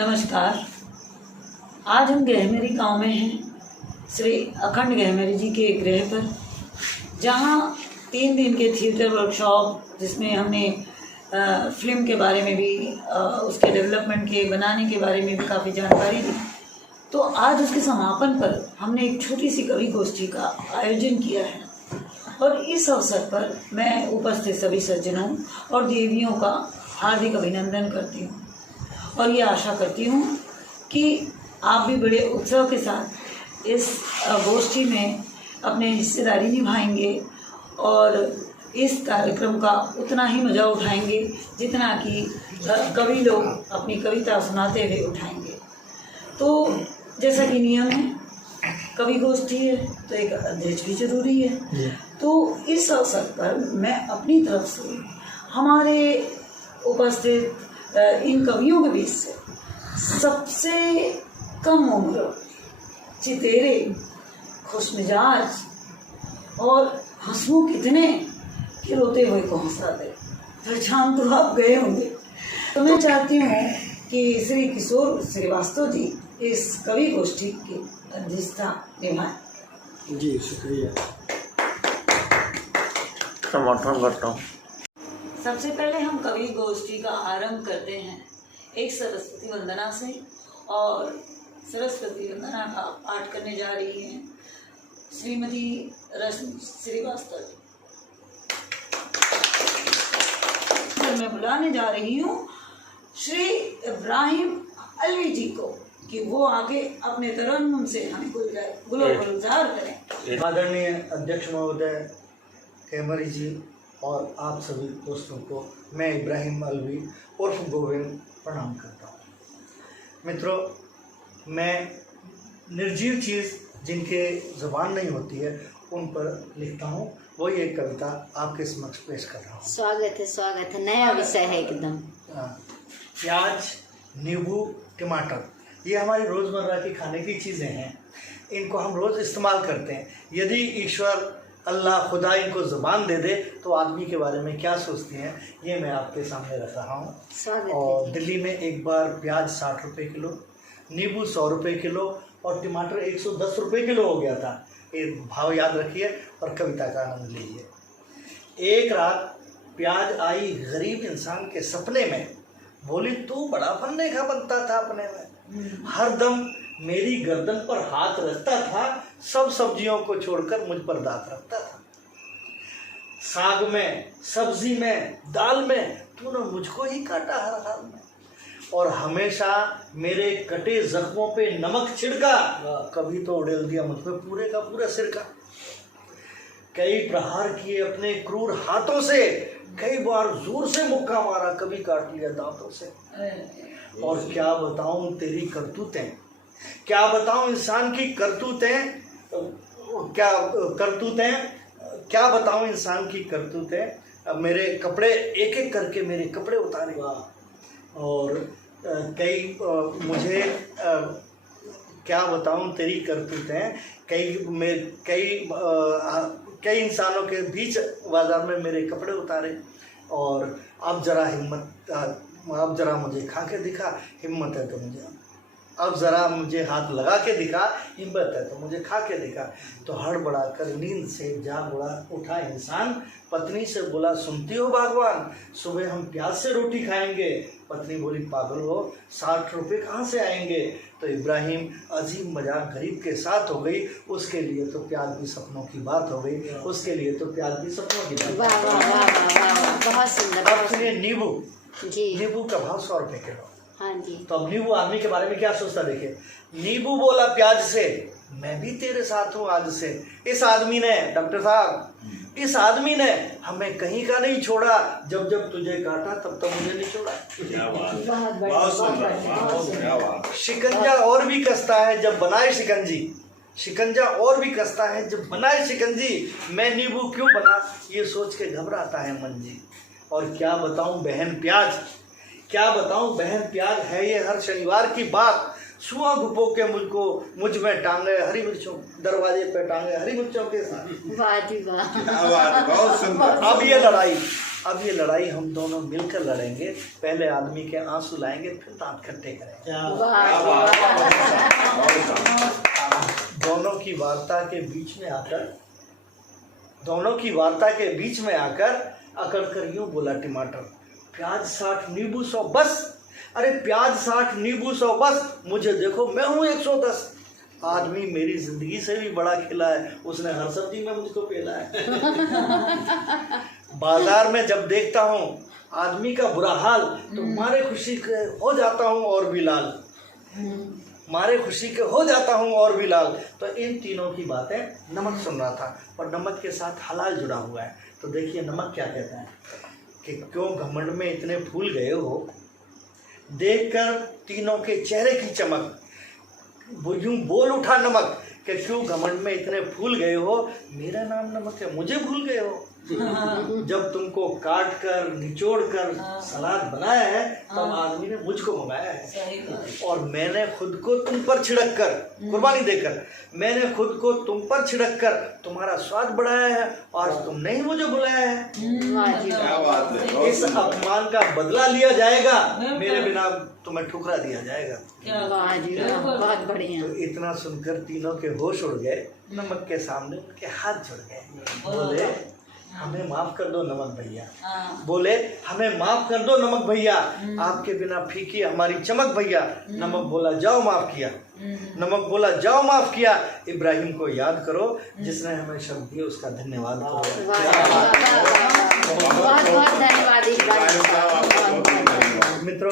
नमस्कार। आज हम गहमेरी गांव में हैं, श्री अखंड गहमेरी जी के गृह पर, जहां 3 दिन के थिएटर वर्कशॉप, जिसमें हमने फिल्म के बारे में भी, उसके डेवलपमेंट के बनाने के बारे में भी काफ़ी जानकारी दी। तो आज उसके समापन पर हमने एक छोटी सी कवि गोष्ठी का आयोजन किया है और इस अवसर पर मैं उपस्थित सभी सज्जनों और देवियों का हार्दिक अभिनंदन करती हूँ और ये आशा करती हूँ कि आप भी बड़े उत्साह के साथ इस गोष्ठी में अपने हिस्सेदारी निभाएंगे और इस कार्यक्रम का उतना ही मज़ा उठाएंगे जितना कि कवि लोग अपनी कविता सुनाते हुए उठाएंगे। तो जैसा कि नियम है, कवि गोष्ठी है तो एक अध्यक्ष भी जरूरी है। तो इस अवसर पर मैं अपनी तरफ से हमारे उपस्थित इन कवियों के बीच से सबसे कम उम्र, चितेरे, खुशमिजाज और हंसमुख इतने कि रोते हुए को हंसा दे। पहचान तो आप गए होंगे। तो मैं चाहती हूँ कि श्री किशोर श्रीवास्तव जी इस कवि गोष्ठी की अध्यक्षता निभाएं। जी शुक्रिया। समर्थन करता हूँ। सबसे पहले हम कवि गोष्ठी का आरंभ करते हैं एक सरस्वती वंदना से, और सरस्वती वंदना का पाठ करने जा रही हैं श्रीमती रश्मि श्रीवास्तव जी। मैं बुलाने जा रही हूँ श्री इब्राहिम अलवी जी को कि वो आगे अपने तरन्नुम से हमें गुलजार करें। आदरणीय अध्यक्ष महोदय गहमेरी जी और आप सभी दोस्तों को मैं इब्राहिम अलवी उर्फ गोविंद प्रणाम करता हूँ। मित्रों, मैं निर्जीव चीज़ जिनके ज़ुबान नहीं होती है उन पर लिखता हूँ, वही एक कविता आपके समक्ष पेश कर रहा हूँ। स्वागत है, नया विषय है एकदम। प्याज, नींबू, टमाटर, ये हमारी रोज़मर्रा की खाने की चीज़ें हैं। इनको हम रोज़ इस्तेमाल करते हैं। यदि ईश्वर, अल्लाह, खुदा इनको ज़ुबान दे दे तो आदमी के बारे में क्या सोचते हैं, ये मैं आपके सामने रख रहा हूँ। और दिल्ली में एक बार प्याज 60 रुपये किलो, नींबू 100 रुपये किलो और टमाटर 110 रुपये किलो हो गया था। ये भाव याद रखिए और कविता का आनंद लीजिए। एक रात प्याज आई गरीब इंसान के सपने में, बोली तू बड़ा फन्ने का बनता था अपने में, हर दम मेरी गर्दन पर हाथ रखता था, सब सब्जियों को छोड़कर मुझ पर दांत रखता था। साग में, सब्जी में, दाल में तूने मुझको ही काटा हर हाल में, और हमेशा मेरे कटे जख्मों पे नमक छिड़का, कभी तो उड़ेल दिया मुझ पे पूरे का पूरा सिरका। कई प्रहार किए अपने क्रूर हाथों से, कई बार जोर से मुक्का मारा, कभी काट लिया दांतों से। और क्या बताऊं तेरी करतूतें, क्या बताऊं इंसान की करतूतें, क्या बताऊं इंसान की करतूतें। मेरे कपड़े एक एक करके मेरे कपड़े उतारे, और मुझे क्या बताऊं तेरी करतूतें, कई इंसानों के बीच बाजार में मेरे कपड़े उतारे। और अब जरा मुझे खा के दिखा, हिम्मत है तो मुझे, अब ज़रा मुझे हाथ लगा के दिखा, हिम्मत है तो मुझे खा के दिखा। तो हड़बड़ा कर नींद से जाग उठा इंसान, पत्नी से बोला सुनती हो भगवान, सुबह हम प्याज से रोटी खाएंगे। पत्नी बोली पागल हो, 60 रुपये कहाँ से आएंगे। तो इब्राहिम अजीब मजाक गरीब के साथ हो गई, उसके लिए तो प्याज भी सपनों की बात हो गई, उसके लिए तो प्याज भी सपनों की बात। वाह वाह वाह वाह, बहुत सुंदर। अब सुनिए नींबू। जी, नींबू का भाव 100 रुपये किलो। हाँ जी। तो अब नींबू आदमी के बारे में क्या सोचता, देखिए। नींबू बोला प्याज से, मैं भी तेरे साथ हूँ आज से। इस आदमी ने, डॉक्टर साहब, इस आदमी ने हमें कहीं का नहीं छोड़ा, जब जब तुझे काटा तब तब मुझे नहीं छोड़ा। शिकंजा और भी कसता है जब बनाए शिकंजी, शिकंजा और भी कसता है जब बनाए शिकंजी, मैं नींबू क्यों बना ये सोच के घबराता है मन जी। और क्या बताऊं बहन प्याज, क्या बताऊं बहन प्याज, है ये हर शनिवार की बात। सुआ घुपो के मुझ में टांगे हरी मिर्चों, दरवाजे पे टांगे हरी मिर्चों के साथ। वाह जी वाह, बहुत सुंदर। अब ये लड़ाई अब ये लड़ाई हम दोनों मिलकर लड़ेंगे। पहले आदमी के आंसू लाएंगे, फिर दांत खट्टे करेंगे। दोनों की वार्ता के बीच में आकर अकड़ कर यूं बोला टमाटर, प्याज 60 नींबू 100 बस। अरे प्याज 60 नींबू 100 बस, मुझे देखो मैं हूँ 110। आदमी मेरी जिंदगी से भी बड़ा खिला है, उसने हर सब्जी में मुझको पेला है। बाजार में जब देखता हूँ आदमी का बुरा हाल, तो मारे खुशी के हो जाता हूँ और भी लाल। मारे खुशी के हो जाता हूँ और भी लाल। तो इन तीनों की बातें नमक सुन रहा था, और नमक के साथ हलाल जुड़ा हुआ है। तो देखिए नमक क्या कहता है कि क्यों घमंड में इतने फूल गए हो, देखकर तीनों के चेहरे की चमक यूं बोल उठा नमक कि क्यों घमंड में इतने फूल गए हो, मेरा नाम नमक है, मुझे भूल गए हो। जब तुमको काट कर निचोड़ कर सलाद बनाया है, तब आदमी ने मुझको मंगाया है, और मैंने खुद को तुम पर छिड़क कर, कुर्बानी देकर मैंने खुद को तुम पर छिड़क कर तुम्हारा स्वाद बढ़ाया है, और तुमने ही मुझे बुलाया है। इस अपमान का बदला लिया जाएगा, मेरे बिना तुम्हें ठुकरा दिया जाएगा। बहुत बढ़िया। तो इतना सुनकर तीनों के होश उड़ गए, नमक के सामने उनके हाथ जुड़ गए। बोले हमें माफ कर दो नमक भैया, बोले हमें माफ कर दो नमक भैया, आपके बिना फीकी हमारी चमक भैया। नमक बोला जाओ माफ किया, नमक बोला जाओ माफ किया। इब्राहिम को याद करो जिसने हमें शब्द दिए, उसका धन्यवाद करो। बहुत बहुत धन्यवाद इब्राहिम। मित्रों